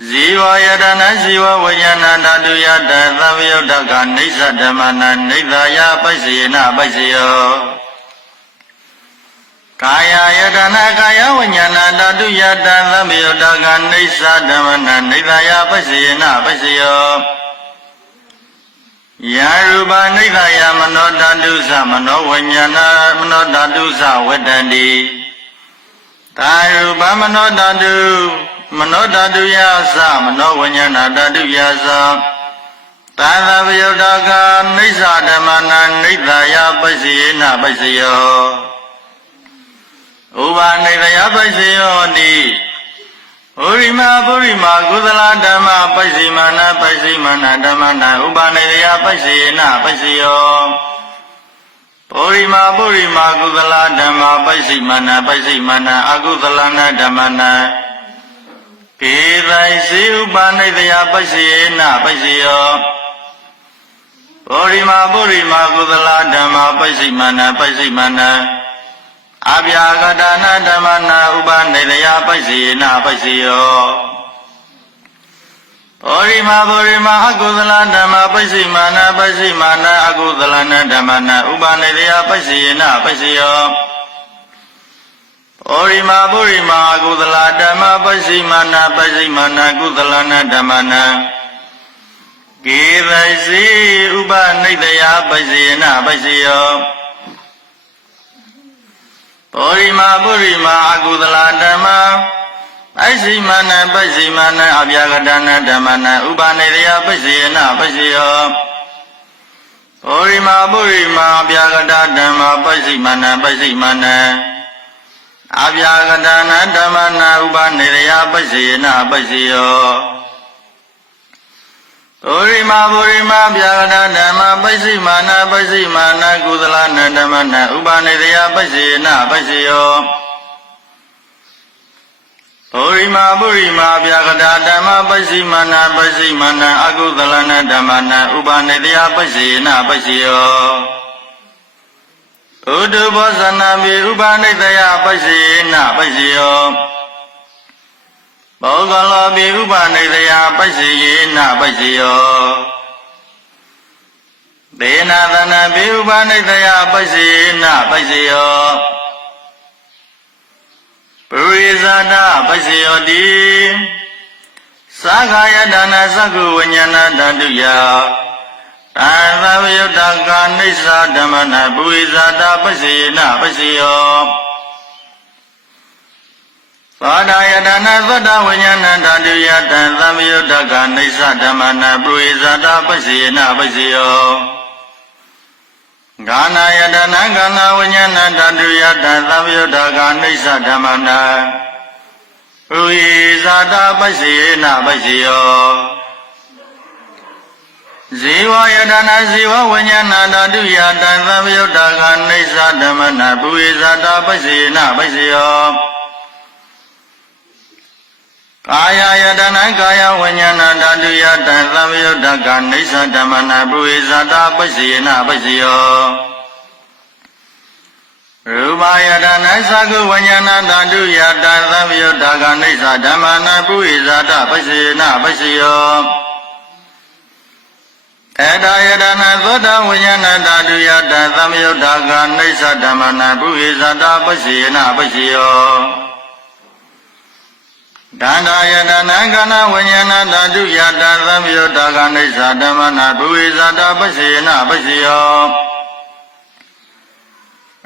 Ziva yadana ziva vajana dhatu yata thavyodaka nisa dhamana nidhaya pasina pasiyo Kaya yadana kaya vajana dhatu yata thavyodaka nisa dhamana nidhaya pasina pasiyo Yaruba nidhaya mano dhatu sa mano vajana mano dhatu sa vedandi Taruba mano dhatu Mano dhatu yasa, mano vajana dhatu yasa Tadha vyodaka nisa dhamana nidhaya pasina pasiyo Uva nidhaya pasiyo di Urima kudala dhamma pasimana dhamana Uva nidhaya pasina pasiyo Urima kudala dhamma pasimana akudalana dhamana Kidai si upanidaya pasiyena pasiyo Purima kudala dhamma pasimana Abhyagadana dhammana upanidaya pasiyena pasiyo Purima akudala dhamma pasimana akudalana dhammana upanidaya pasiyena pasiyo Purima kudala dhamma pasimana kudalana dhammana Kidai si upanidaya pasiyena pasiyo Purima akudala dhamma pasimana abhyagadana dhammana upanidaya pasiyena pasiyo Purima abhyagadana dhamma pasimana Abhyagadana dhammana upanidaya pasiyena pasiyo Purima abhyagadana dhamma pasimana kudalana dhammana upanidaya pasiyena pasiyo Purima abhyagadana dhamma pasimana akudalana dhammana upanidaya pasiyena pasiyo Udubhasana bi upanidaya pasiyena pasiyo Bogala bi upanidaya pasiyena pasiyo Denadana bi upanidaya pasiyena pasiyo Purizada pasiyo di Sakaya dana saku vajana dhatu ya Tadhavyodaka nisa dhammana purizada pasiyena pasiyo Sadaya dana sada vajana dhatu yata Tadhavyodaka nisa dhammana purizada pasiyena pasiyo Ganaya dana gana vajana dhatu yata Tadhavyodaka nisa dhammana purizada pasiyena pasiyo Ziva yadana ziva vajana dhatu yata Thavyodaka nisa dhammana purizada pasiyena pasiyo Kaya yadana kaya vajana dhatu yata Thavyodaka nisa dhammana purizada pasiyena pasiyo Rupa yadana saku vajana dhatu yata Thavyodaka nisa dhammana purizada pasiyena pasiyo Edayadana Soda Vajana Dhatu Yata Thavyodaka Nisa Dhammana Purizada pasiyena pasiyo Dandayadana Gana Vajana Dhatu Yata Thavyodaka Nisa Dhammana Purizada pasiyena pasiyo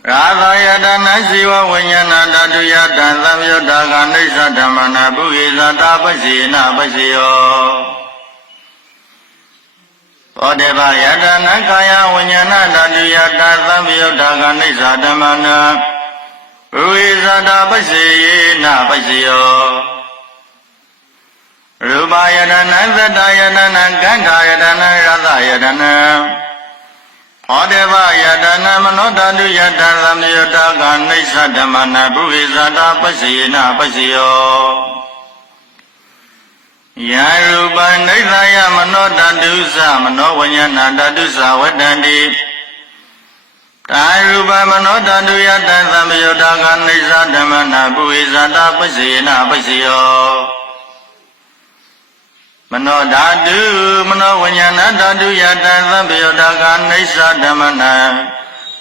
Radhayadana Siva Vajana Dhatu Yata Thavyodaka Nisa Dhammana Purizada pasiyena pasiyo Odeva yadana kaya vajana dhatu yata Thavyodaka nisa dhammana purizada pasiyena pasiyo Rupa yadana satta yadana gandha yadana rasa yadana Odeva yadana mano dhatu yata Thavyodaka nisa dhammana purizada pasiyena pasiyo Yaruba nidhaya mano dhatu sa mano vajana dhatu sa vedandi Taruba mano dhatu yata Thavyodaka nisa dhammana purizada pasiyena pasiyo နောဓာတုမနောဝိညာဏဓာတုယတံသဗ္ဗယောဓာကနေသဓမ္မနံ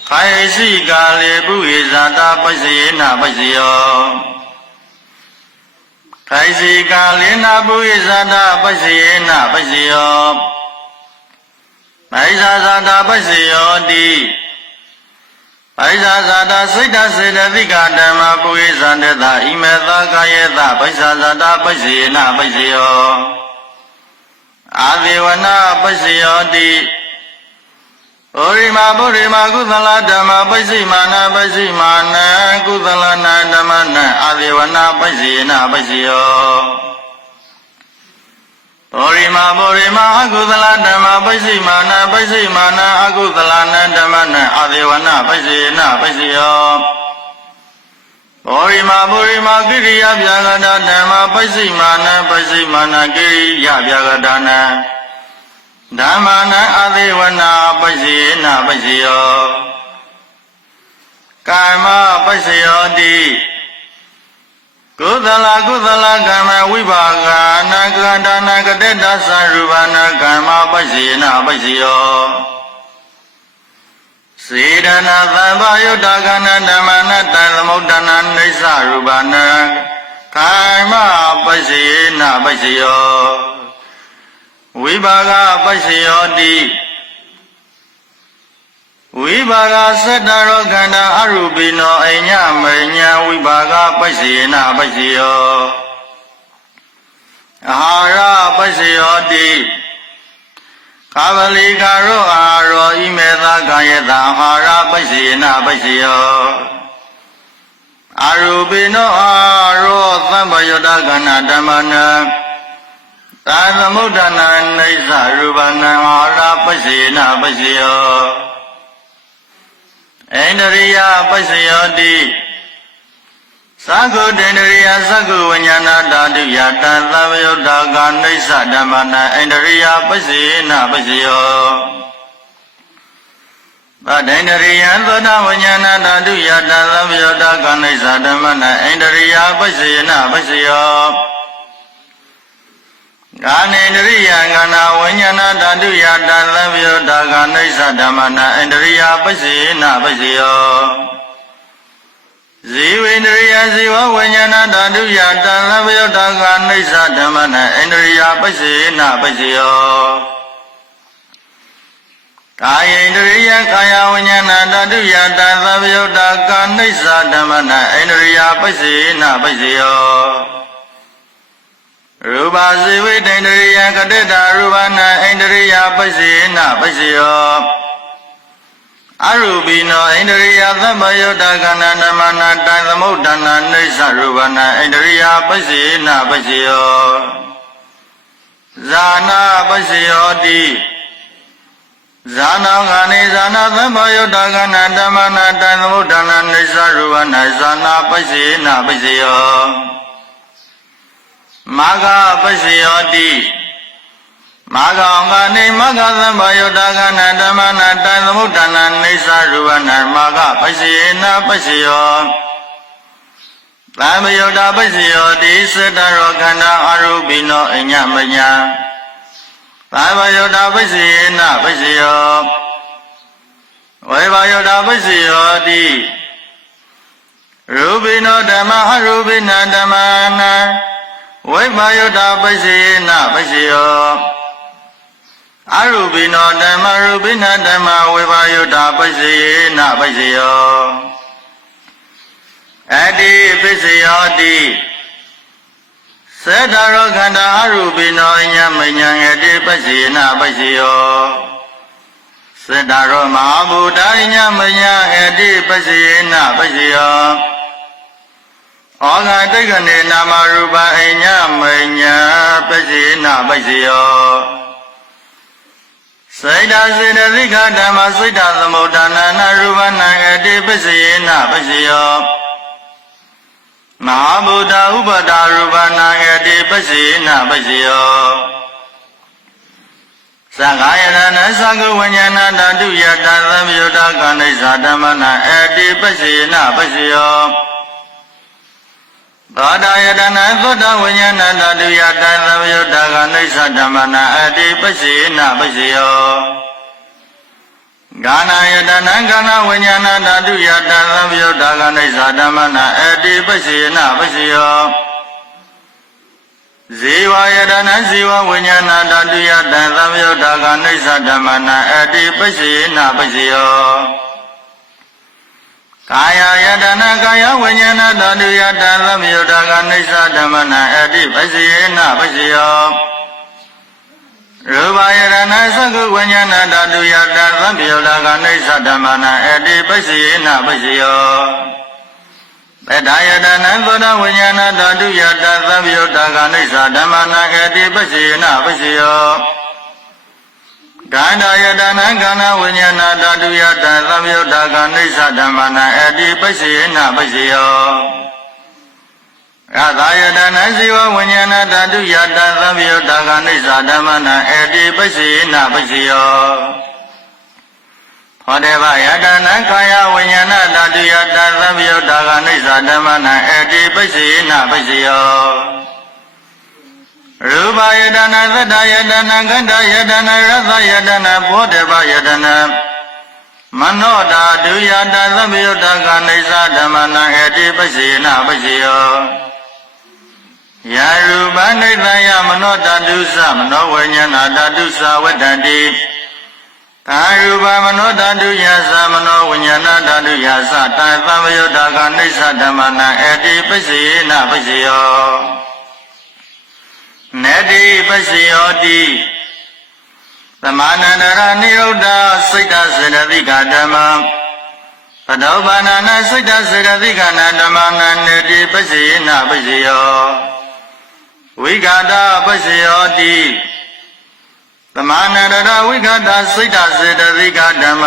ခိုင်စီကာလေပုရိဇာတာပစ္စယေနပစ္စယောခိုင်စီကာလေနာပုရိဇာတာပစ္စယေနပစ္စယောမိုက်ဇာဇာတာပစ္စယောတိမိုက်ဇာဇာတာစိတ်တစေတသိကဓမ္မပုရိဇာတေသဣမေသကာယေသမိုက်ဇာဇာတာပစ္စယေနပစ္စယောအာဒေဝနာပစ္စယောတိဩရိမာဗုရိမာကုသလဓမ္မပစ္စည်းမာနပစ္စည်းမာနကုသလနာဓမ္မနံအာဒေဝနာပစ္စယေနပစ္စယောဩရိမာဗုရိမာအကုသလဓမ္မပစ္စည်းမာနပစ္စည်းမာနအကုသလနာဓမ္မနံအာဒေဝနာပစ္စယေနပစ္စယောဩရိမာဗုရိမာကိရိယဗျာဂတဓမ္မပစ္စည်းမာနပစ္စည်းမာနကိရိယဗျာဂတနံဓမ္မနံအာဒေဝနာပစ္စယေနပစ္စယောကာမပစ္စယောတိကုသလကာမဝိပါကနာကန္တနာကတေတ္တသရူပနာကာမပစ္စယေနပစ္စယောစေတနာသဗ္ဗယုတ္တကနာဓမ္မနာတံသမုဒ္ဒနာနေသရူပနာကာမပစ္စယေနပစ္စယောဝိပါကပစ္စယောတိဝိပါကသတ္တရောခန္ဓာအရူပိနောအညမေညာဝိပါကပစ္စယေနပစ္စယောအာဟာရပစ္စယောတိကာဗလိကာရောအာရောဣမေသကာယေသအာဟာရပစ္စယေနပစ္စယောအရူပိနောအာရောသဗ္ဗယောတကနာဓမ္မနာသာသမုဒ္ဒနာနေသရူပနာအာဟာရပစ္စယေနပစ္စယောဣန္ဒရိယပစ္စယောတိသက္ကုတ္တန္ဒရိယသက္ကုဝိညာဏဓာတုယတံသဗ္ဗယောဓာကနေသဓမ္မနံဣန္ဒရိယပစ္စယေနပစ္စယောသတ္တန္ဒရိယသောတဝိညာဏဓာတုယတံသဗ္ဗယောဓာကနေသဓမ္မနံဣန္ဒရိယပစ္စယေနပစ္စယောကာနေန္ဒရိယငန္နာဝိညာဏဓာတုယတံသဗ္ဗယောဓာကနေသဓမ္မနံဣန္ဒရိယပစ္စယေနပစ္စယောဇီဝိန္ဒရိယဇီဝဝိညာဏဓာတုယတံသဗ္ဗယောဓာကနေသဓမ္မနံဣန္ဒရိယပစ္စယေနပစ္စယောကာယေန္ဒရိယကာယဝိညာဏဓာတုယတံသဗ္ဗယောဓာကနေသဓမ္မနံဣန္ဒရိယပစ္စယေနပစ္စယောရူပဇေဝိတန္ဒရိယကတေတရူပနာဣန္ဒရိယပစ္စယေနပစ္စယောအရူပိနောဣန္ဒရိယသဗ္ဗယောတကနာဓမ္မနာတံသမုဒ္ဒနာနေသရူပနာဣန္ဒရိယပစ္စယေနပစ္စယောဇာနာပစ္စယောတိဇာနာခာနေဇာနာသဗ္ဗယောတကနာဓမ္မနာတံသမုဒ္ဒနာနေသရူပနာဇာနာပစ္စယေနပစ္စယောမာဂပစ္စယောတိမာဂံကနေမဂ္ဂသဗ္ဗယောတကနာဓမ္မနာတံသမုဒ္ဒနာနေသရူပနာမာဂပစ္စယေနပစ္စယောသဗ္ဗယောတပစ္စယောတိသတ္တရောခန္ဓာအရူပိနောအညမညာသဗ္ဗယောတပစ္စယေနပစ္စယောဝေဘယောတပစ္စယောတိရူပိနောဓမ္မအရူပိနဓမ္မနာဝိပါယုတပစ္စယေနပစ္စယောအရူပိနောဓမ္မရူပိနဓမ္မဝိပါယုတပစ္စယေနပစ္စယောအတ္တိပစ္စယောတိသတ္တရောခန္ဓာအရူပိနောအညမညာအတ္တိပစ္စယေနပစ္စယောသတ္တရောမဟာဘူတအညမညာအတ္တိပစ္စယေနပစ္စယောဩဃတိတ်ကနေနာမရူပအိညမိညာပစ္စေနပစ္စယောစိတ်ဓာစေတသိခဓမ္မစိတ်ဓာသမုဒ္ဒနာနာရူပနာအတိပစ္စယေနပစ္စယောမဟာဗုဒ္ဓဥပဒါရူပနာအတိပစ္စယေနပစ္စယောသံဃာယရဏသံဃဝဉ္ဇဏဓာတုယတံသဗ္ဗယောတကာနိသဓမ္မနာအတိပစ္စယေနပစ္စယော သောတာယတနာသောတာဝိညာဏဓာတုယတသဗ္ဗယောတာကနိစ္စဓမ္မနာအတိပစ္စေနပစ္စယောကာနာယတနာကာနဝိညာဏဓာတုယတသဗ္ဗယောတာကနိစ္စဓမ္မနာအတိပစ္စေနပစ္စယောဇေဝယတနာဇေဝဝိညာဏဓာတုယတသဗ္ဗယောတာကနိစ္စဓမ္မနာအတိပစ္စေနပစ္စယောကာယယတနာကာယဝိညာဏဓာတုယတသဗ္ဗယောတာကနိစ္စဓမ္မနာအတိပစ္စေနပစ္စယောရူပယတနာသက္ကုဝိညာဏဓာတုယတသဗ္ဗယောတာကနိစ္စဓမ္မနာအတိပစ္စေနပစ္စယောပတ္တယတနာသောတာဝိညာဏဓာတုယတသဗ္ဗယောတာကနိစ္စဓမ္မနာအတိပစ္စေနပစ္စယောဂန္ဓယတနာခန္ဓာဝိညာဏဓာတုယတသဗ္ဗယောတာကနိစ္စဓမ္မနာအတိပစ္စေနပစ္စယောရသယတနာဇေဝဝိညာဏဓာတုယတသဗ္ဗယောတာကနိစ္စဓမ္မနာအတိပစ္စေနပစ္စယောဟောတေဘယတနာကာယဝိညာဏဓာတုယတသဗ္ဗယောတာကနိစ္စဓမ္မနာအတိပစ္စေနပစ္စယောရူပယတနာသတ္တယတနာခန္ဓာယတနာရသယတနာဘောဓဘယတနာမနောဓာတုယတသဗ္ဗယောတာကနိစ္စဓမ္မနာအတိပစ္စေနပစ္စယောယာရူပနိသယမနောဓာတုသမနောဝိညာဏဓာတုသဝတ္တန္တိကာရူပမနောဓာတုယသမနောဝိညာဏဓာတုယသတသဗ္ဗယောတာကနိစ္စဓမ္မနာအတိပစ္စေနပစ္စယောနတိပစ္စယောတိသမဏန္တရနိရုဒ္ဓစိတ်တစေတသိကဓမ္မပတောဘာနာနစိတ်တစေတသိကနာဓမ္မနာနတိပစ္စေနပစ္စယောဝိဂတပစ္စယောတိသမဏန္တရဝိဂတစိတ်တစေတသိကဓမ္မ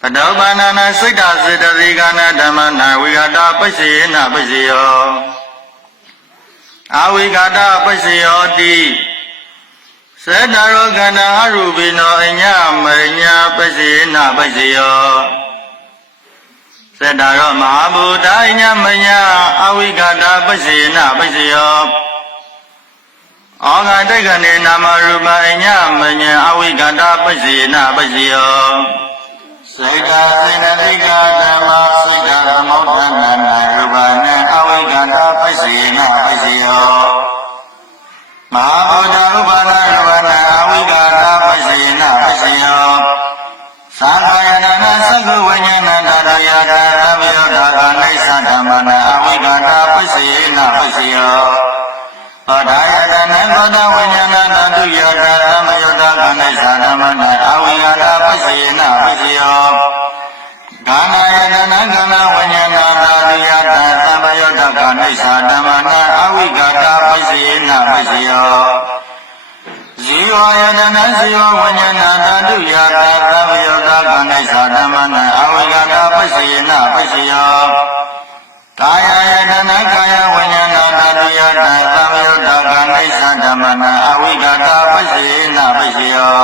ပတောဘာနာနစိတ်တစေတသိကနာဓမ္မနာဝိဂတပစ္စေနပစ္စယောအဝိဂတပစ္စယောတိစေတရောခန္ဓာအရူပိနောအညမညာပစ္စေနပစ္စယောစေတရောမဟာဗုဒ္ဓအညမညာအဝိဂတပစ္စေနပစ္စယောဩဃတိတ်ကနေနာမရူပအညမညာအဝိဂတပစ္စေနပစ္စယောစေတစေတသိကဓမ္မစေတသမုဋ္ဌာနာရူပနဲ့အဝိဂတပစ္စေနပစ္စယောမဟာဗုဒ္ဓဥပါဒရူပနဲ့အဝိဂတပစ္စေနပစ္စယောသံဃာယနာသက္ကဝိညာဏဓာတုယတသဗ္ဗယောတာကနိစ္စဓမ္မနာအဝိဂတပစ္စေနပစ္စယောသောတာယတနာသောတာဝိညာဏဓာတုယတသဗ္ဗယောတာကနိစ္စဓမ္မနာအဝိဂတပစ္စေနပစ္စယောကာနာယတနာကာနဝိညာဏဓာတုယတသဗ္ဗယောတာကနိစ္စဓမ္မနာအဝိဂတပစ္စေနပစ္စယောဇီဝယတနာဇီဝဝိညာဏဓာတုယတသဗ္ဗယောတာကနိစ္စဓမ္မနာအဝိဂတပစ္စေနပစ္စယောကာယယတနာကာယဝိညာဏဓာတုယတသဗ္ဗယောတာကနိစ္စဓမ္မနာအဝိဂတပစ္စေနပစ္စယော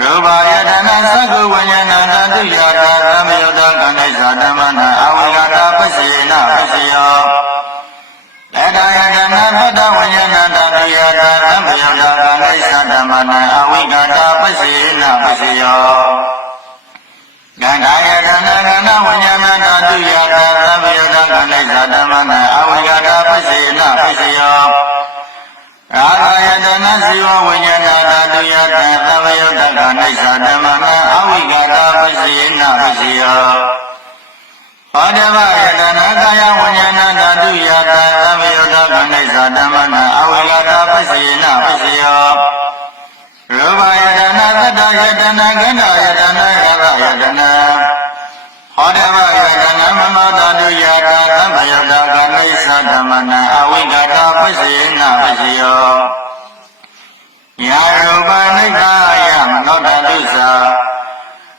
ရူပယတနာသက္ကဝိညာဏဓာတုယတသဗ္ဗယောတာကနိစ္စဓမ္မနာအဝိဂတပစ္စေနပစ္စယောလတ္တယတနာသတ္တဝိညာဏဓာတုယတသဗ္ဗယောတာကနိစ္စဓမ္မနာအဝိဂတပစ္စေနပစ္စယောဂန္ဓာယတနာခန္ဓာဝိညာဏဓာတုယတသဗ္ဗယောတာကနိစ္စဓမ္မနာအဝိဂတပစ္စေနပစ္စယောရာဂယတနာဇီဝဝိညာဏဓာတုယတသဗ္ဗယောတာကနိစ္စဓမ္မနာအဝိဂတပစ္စေနပစ္စယောဟောတဗယတနာကာယဝိညာဏဓာတုယတသဗ္ဗယောတာကနိစ္စဓမ္မနာအဝိဂတပစ္စေနပစ္စယောရူပယတနာသတ္တယတနာခန္ဓာယတနာရသယတနာဟောတဗယတနာမနောဓာတုယတသဗ္ဗယောတာကနိစ္စဓမ္မနာအဝိဂတပစ္စေနပစ္စယောယာရူပနိက္ခာယမနောဓာတုသ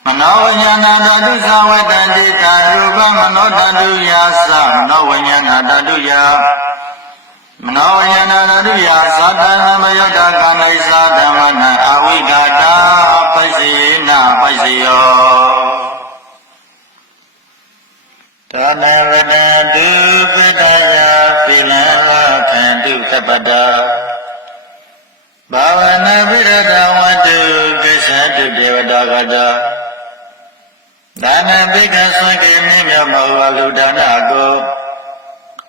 မနောဝိညာဏဓာတုသဝတ္တန္တိကာရူပမနောဓာတုယာသမနောဝိညာဏဓာတုယမနောဝိညာဏဓာတုယသတ္တသမ္ပယောတာကနိစ္စဓမ္မနာအဝိဂတပစ္စေနပစ္စယောတဏ္ဍရတတု တပတဘာဝနာပိရတဝတ္တုကိစ္စတုဒေဝတာကတာဒါနပိကဆွေကိမိမြတ်မောဝလူဒါနကို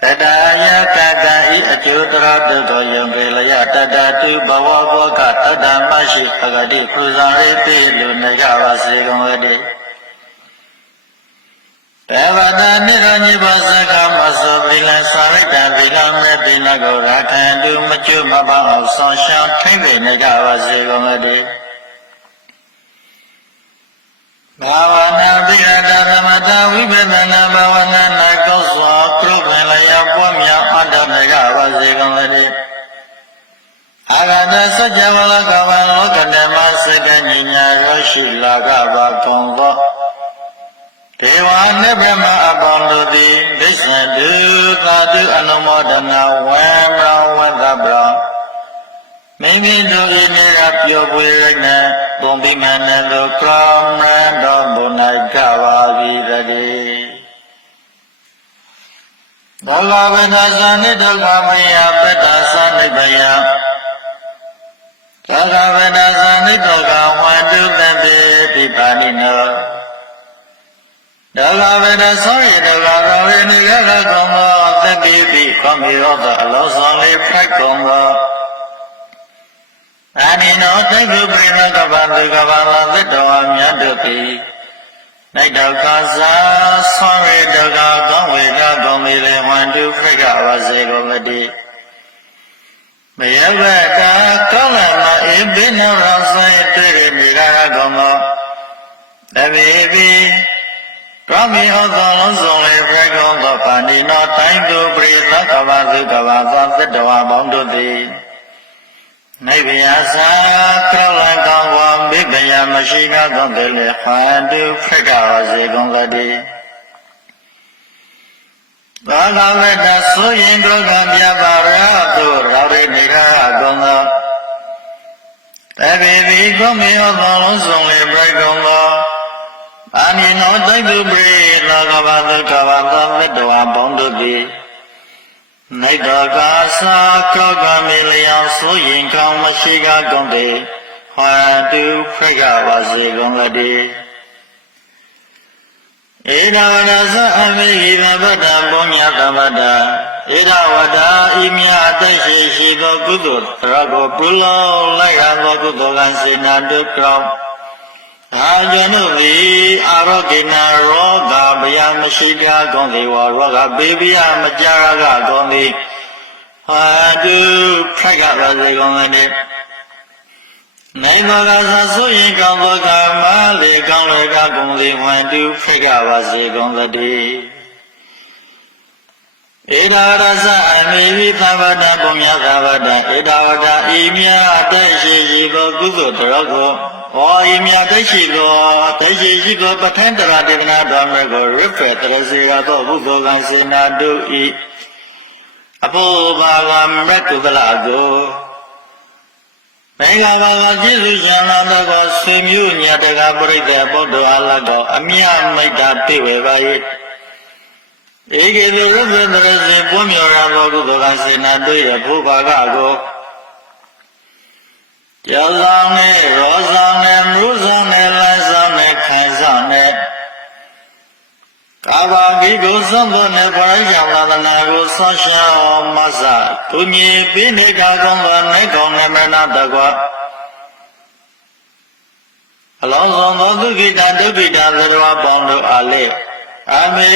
တတယကကံဤအကျိုးတရတုသောယံပေလယတတတုဘဝဘောကတတမရှိအဂတိပူဇော်ရေးပိလူနေကြပါစေကုန်ဝတ္တိဒေဝတာနိရောညိဘောဇကမသောပိလံသာရိတံပိလံမေပိလကိုရခန္တုမကျွမပအောင်ဆောင်ရှောင်းထိမ့်ပေနေကြပါစေကုန်ဝတ္တိဘာဝနာပိရတရမတဝိပဿနာဘာဝနာ၌ကောင်းစွာပြုပင်လျက်ပွားများအပ်တော်နေကြပါစေကုန်သတည်းအာဂတစัจ java လောကဝလောကဓမ္မစေကညညာရောရှိလာကပါကုန်သောဒေဝနိဗ္ဗာန်အပေါင်းတို့သည်ဒိဋ္ဌံဒုသာတုအနုမောဒနာဝံရောဝတ္တပရောမိမိတို့၏နေရာပျော်ပွေရနှင့်သုံးပြီးမှန်သောကရောမန်တော်ဘု၌ကပါ၏တည်းဒုက္ခဝေဒနာဇာနိဒုက္ခမယပတ္တသနိဗ္ဗယဒုက္ခဝေဒနာဇာနိဒုက္ခဝန္တုတပိပိပါဏိနောဒုက္ခဝေဒနာသောယဒုက္ခရောဝေနိယကကောမောတပိပိကောမေရောတအလောဆောင်လေးဖိုက်ကုန်သောအာနိနောသိက္ခုပိနကပတိကဘာဝသတ္တဝါမြတ်တို့သည်နိုင်ဒုက္ခသာသောဝေဒုက္ခကောင်းဝေဒကောင်းမီလေဝန္တုဖိတ်ကပါစေကုန်တည်းမယဘတာကောင်းလာမအေးပိနောရောဆိုင်တွေ့ရမိရာကောင်းသောတပိပိကောင်းမီဟောသောလုံးစုံလေဖိတ်ကုန်သောပါဏိနောတိုင်းသူပရိသကဘာသုကဘာသောသတ္တဝါပေါင်းတို့သည်နိဗ္ဗာန်သာကောင်းလန်ကောင်းဝါမိဗ္ဗယမရှိကသောတေလေဟန္တုဖိတ်ကပါစေကုန်သတည်းဘာဂဝတ္တဆိုရင်ဒုက္ခပြပါရသို့ရောရိနေရကုန်သောတပိပိကောမေဟောသောလုံးစုံလေပြိုက်ကုန်သောအာနိနောတိတ်သူပရိလောကဘာသုကဘာသောသတ္တဝါပေါင်းတို့သည်နိဒကသာကောကမေလျောင်ဆိုရင်ကောင်းမရှိကကုန်တယ်ဟောတုဖိတ်ကပါစေကုန်တည်းဧဒဝဒသအမိဟိဘဗတ္တပုညတဗတ္တဧဒဝဒဤမြတ်အသက်ရှိသောကုသိုလ်တော်ကိုပြုလို့လိုက်ရသောကုသိုလ်ကံစေနာတုကောင်းအာယနုသည်အာရောဂိနာရောဂဗျာမရှိကကုန်သည်ဝရောဂဘေးဗျာမကြရကကုန်သည်ဟာတုဖိုက်ကပါစေကုန်သည်နိုင်သောကသာဆိုရင်ကောင်းသောကမလေးကောင်းလေကကုန်သည်ဝန္တုဖိုက်ကပါစေကုန်သည်ဧဒါရသအမိဝိသဗ္ဗတပုညသဗ္ဗတဧဒါဝတဤမြတ်အသက်ရှိသောကုသိုလ်တော်ကိုဟောဤမြတ်တရှိသောပဋ္ဌာန်းတရာဒေသနာတော်မြတ်ကိုရဖေတရစေရသောဘုသောကံစေနာတို့ဤအဖို့ဘာဝမြတ်ကုသလကိုနိုင်ငံဘာဝကျေးဇူးရှင်လာသောကိုဆွေမျိုးညတကပရိသေဘုဒ္ဓအလကောအမြတ်မိတ်တာပြည့်ဝပါ၏ဧကေသူရဖေတရစေပွင့်မြော်ရသောဘုသောကံစေနာတို့၏ဘုဘာကကိုကျောင်းဆောင်နဲ့ရောဆောင်နဲ့မူဆောင်နဲ့လမ်းဆောင်နဲ့ခံဆောင်နဲ့ကာဘာဂိကိုသုံးဖို့နဲ့ပရိယဝါဒနာကိုဆောင်းရှောင်းမဆသူမြေပိနေကကောင်းသောနေကောင်းနဲ့မနာတကွာအလုံးစုံသောဒုက္ခိတဒုက္ခိတသတ္တဝါပေါင်းတို့အားလေအမေ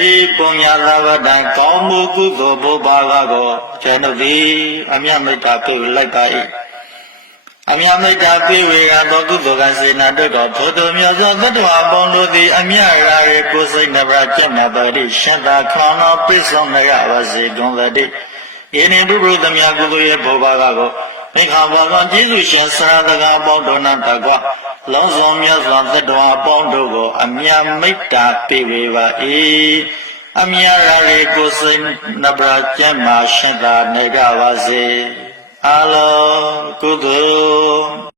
ဟိပုညသဗ္ဗတံကောင်းမှုကုသိုလ်ဘုဘာကကိုကျွန်ုပ်သည်အမြတ်မေတ္တာပြုလိုက်ပါ၏အမြတ်မေတ္တာပြုဝေရသောကုသိုလ်ကစေနာတို့တော်ဘုဒ္ဓမြတ်သောသတ္တဝါပေါင်းတို့သည်အမြတ်ရာရဲ့ကိုယ်စိတ်နှပါကျက်မှပါတိရှင်သာခေါင်းတော်ပြည့်စုံရပါစေကုန်သတည်းယနေ့ဒုဗုဒ္ဓမြတ်ကုသိုလ်ရဲ့ဘုဘာကကိုမိခါဘောသောကျေးဇူးရှင်ဆရာတကားပေါင်းတို့နဲ့တကွလုံးစုံမြတ်စွာသတ္တဝါပေါင်းတို့ကိုအမြတ်မေတ္တာပေးဝေပါ၏အမြတ်ရာရဲ့ကိုယ်စိတ်နှပါကျက်မှရှင်သာနေကြပါစေအလုံးကုသိုလ်